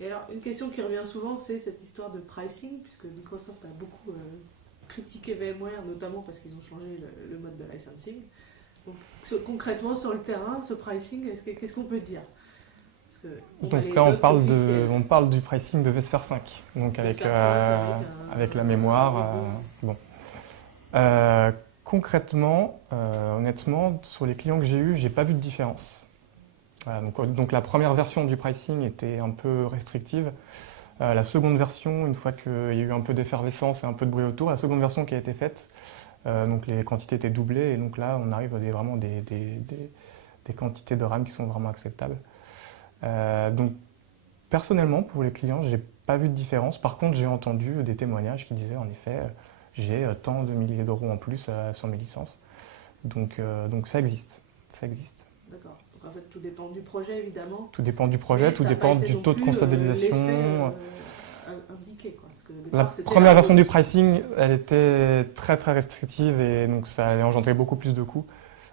Et alors, une question qui revient souvent, c'est cette histoire de pricing, puisque Microsoft a beaucoup critiqué VMware, notamment parce qu'ils ont changé le mode de licensing. Donc, concrètement, sur le terrain, ce pricing, qu'est-ce qu'on peut dire? Parce que Donc là, on parle du pricing de vSphere 5, donc avec la mémoire. Bon. Concrètement, honnêtement, sur les clients que j'ai eus, j'ai pas vu de différence. Voilà, donc la première version du pricing était un peu restrictive. La seconde version, une fois qu'il y a eu un peu d'effervescence et un peu de bruit autour, la seconde version qui a été faite, donc les quantités étaient doublées et donc là, on arrive à vraiment des quantités de RAM qui sont vraiment acceptables. Donc personnellement, pour les clients, j'ai pas vu de différence. Par contre, j'ai entendu des témoignages qui disaient en effet, j'ai tant de milliers d'euros en plus sur mes licences. Donc ça existe. Ça existe. D'accord. Donc en fait, tout dépend du projet, évidemment. Tout dépend du projet, tout dépend du taux de consolidation. Indiqué, quoi. Parce que la première version du pricing, elle était très très restrictive et donc ça allait engendrer beaucoup plus de coûts.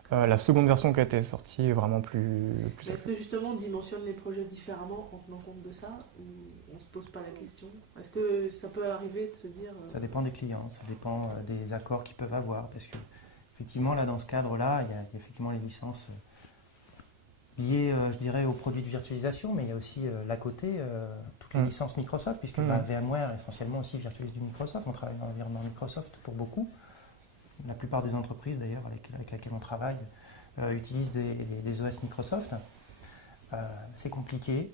La seconde version qui a été sortie est vraiment plus est-ce que justement on dimensionne les projets différemment en tenant compte de ça, ou on ne se pose pas la question? Est-ce que ça peut arriver de se dire... Ça dépend des clients, ça dépend des accords qu'ils peuvent avoir, parce que effectivement là dans ce cadre-là, il y a effectivement les licences liées, je dirais, aux produits de virtualisation, mais il y a aussi l'à côté toutes les licences Microsoft, puisque VMware essentiellement aussi virtualise du Microsoft. On travaille dans l'environnement Microsoft pour beaucoup. La plupart des entreprises d'ailleurs avec lesquelles on travaille utilisent des OS Microsoft. C'est compliqué.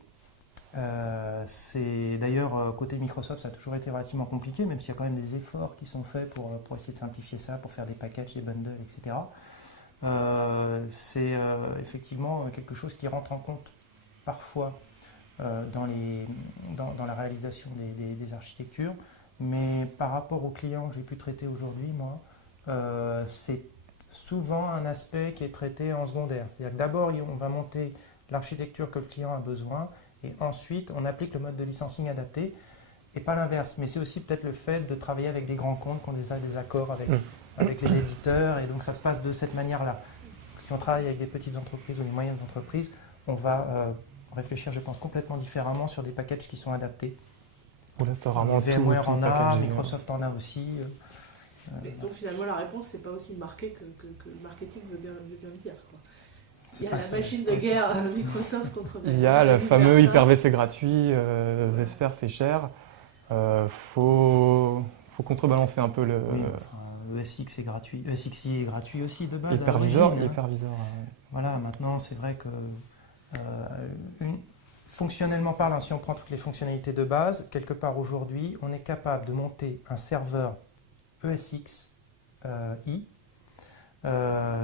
C'est d'ailleurs côté Microsoft, ça a toujours été relativement compliqué, même s'il y a quand même des efforts qui sont faits pour essayer de simplifier ça, pour faire des packages, des bundles, etc. C'est effectivement quelque chose qui rentre en compte parfois dans la réalisation des architectures, mais par rapport aux clients que j'ai pu traiter aujourd'hui, moi, c'est souvent un aspect qui est traité en secondaire. C'est-à-dire que d'abord, on va monter l'architecture que le client a besoin et ensuite, on applique le mode de licensing adapté et pas l'inverse. Mais c'est aussi peut-être le fait de travailler avec des grands comptes qui ont des accords avec les éditeurs et donc ça se passe de cette manière-là. Si on travaille avec des petites entreprises ou des moyennes entreprises, on va réfléchir, je pense, complètement différemment sur des packages qui sont adaptés. Là, c'est vraiment VMware en a, Microsoft en a aussi. Donc finalement, la réponse, c'est pas aussi marqué que le marketing veut bien le dire, quoi. Il y a la machine de guerre Microsoft contre VMware. Il y a le fameux Hyper-V, c'est gratuit, vSphere, c'est cher. Faut contrebalancer un peu le... Oui, enfin, ESX est gratuit. ESXi est gratuit aussi de base. Hypervisor. Voilà, maintenant, c'est vrai que fonctionnellement parlant, si on prend toutes les fonctionnalités de base, quelque part aujourd'hui, on est capable de monter un serveur ESXi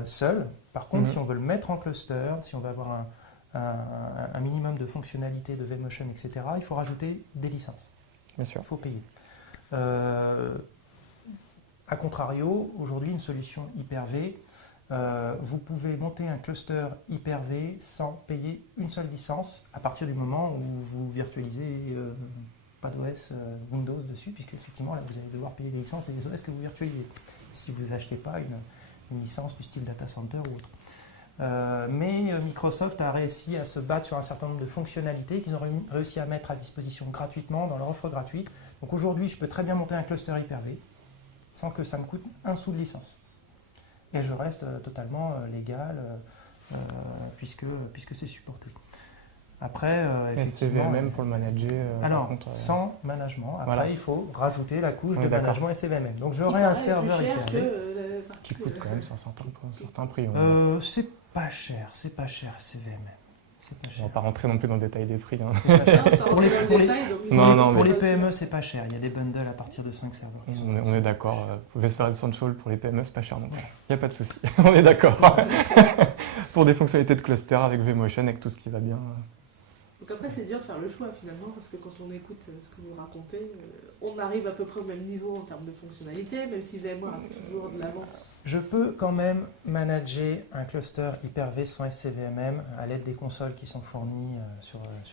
seul. Par contre, si on veut le mettre en cluster, si on veut avoir un minimum de fonctionnalités de vMotion, etc., il faut rajouter des licences. Bien sûr. Il faut payer. A contrario, aujourd'hui, une solution Hyper-V, vous pouvez monter un cluster Hyper-V sans payer une seule licence à partir du moment où vous virtualisez pas d'OS Windows dessus, puisque effectivement, là, vous allez devoir payer les licences des OS que vous virtualisez, si vous n'achetez pas une licence du style data center ou autre. Mais Microsoft a réussi à se battre sur un certain nombre de fonctionnalités qu'ils ont réussi à mettre à disposition gratuitement dans leur offre gratuite. Donc aujourd'hui, je peux très bien monter un cluster Hyper-V sans que ça me coûte un sou de licence. Et je reste totalement légal puisque c'est supporté. Après, effectivement... SCVMM pour le manager. Alors, sans management. Après, voilà. Il faut rajouter la couche de management SCVMM. Donc, j'aurai un serveur Hyper-V qui coûte quand même un certain prix. C'est pas cher SCVMM. On ne va pas rentrer non plus dans le détail des prix. Hein. Pour les PME, c'est pas cher. Il y a des bundles à partir de 5 serveurs. On est d'accord. vSphere Essential pour les PME, c'est pas cher non plus. Il n'y a pas de souci. On est d'accord. Pour des fonctionnalités de cluster avec vMotion, avec tout ce qui va bien. Donc après, c'est dur de faire le choix finalement, parce que quand on écoute ce que vous racontez, on arrive à peu près au même niveau en termes de fonctionnalité, même si VMware a toujours de l'avance. Je peux quand même manager un cluster Hyper-V sans SCVMM à l'aide des consoles qui sont fournies sur un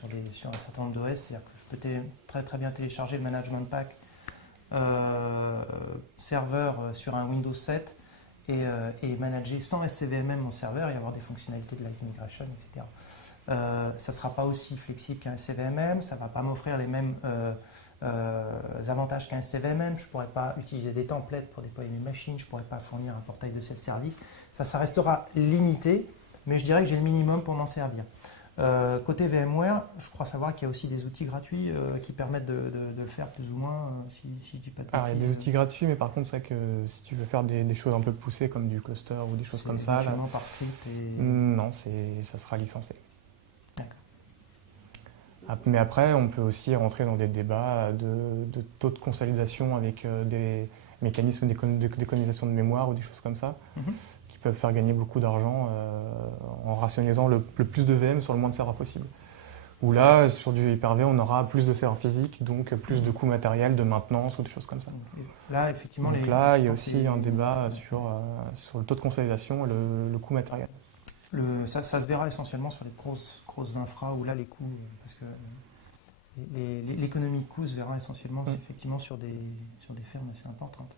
certain nombre d'OS. C'est-à-dire que je peux très très bien télécharger le management pack serveur sur un Windows 7 et manager sans SCVMM mon serveur et avoir des fonctionnalités de live migration, etc. Ça ne sera pas aussi flexible qu'un SCVMM, ça ne va pas m'offrir les mêmes avantages qu'un SCVMM, je ne pourrai pas utiliser des templates pour déployer mes machines, je ne pourrai pas fournir un portail de self-service. Ça restera limité, mais je dirais que j'ai le minimum pour m'en servir. Côté VMware, je crois savoir qu'il y a aussi des outils gratuits qui permettent de le faire plus ou moins, si je dis pas de Alors, il y a bêtises. des outils gratuits, mais par contre, c'est vrai que si tu veux faire des choses un peu poussées comme du cluster ou des choses comme ça, là, Éventuellement par script et... non, ça sera licencé. D'accord. Mais après, on peut aussi rentrer dans des débats de taux de consolidation avec des mécanismes d'économisation de mémoire ou des choses comme ça, qui peuvent faire gagner beaucoup d'argent en rationalisant le plus de VM sur le moins de serveurs possible. Où là, sur du Hyper-V, on aura plus de serveurs physiques, donc plus de coûts matériels, de maintenance ou des choses comme ça. Là, effectivement, Donc là, il y a aussi un débat sur le taux de consolidation et le coût matériel. Ça se verra essentiellement sur les grosses infra où là les coûts, parce que l'économie de coûts se verra essentiellement effectivement sur des fermes assez importantes.